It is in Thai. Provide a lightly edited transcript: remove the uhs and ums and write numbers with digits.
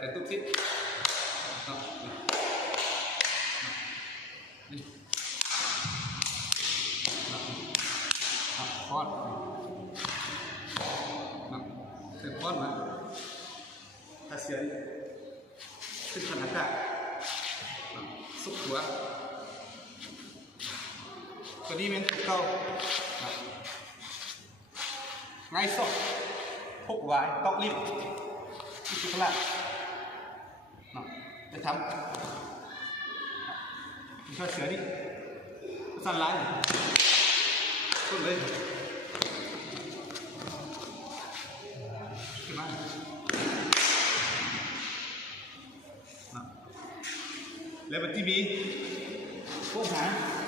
แต่ทุกทิศนี่คอดเสร็จคอดมาถ้าเสียขึ้นขนาดกะสุกหัวตัวนี้เป็นตัวเก่าไงสดพกไว้ตอกลิ้มที่สุดละจะทำช่วยเสือดิสั่นร้ายต้นเลยขึ้นมาแล้วมันที่มีพวกหาง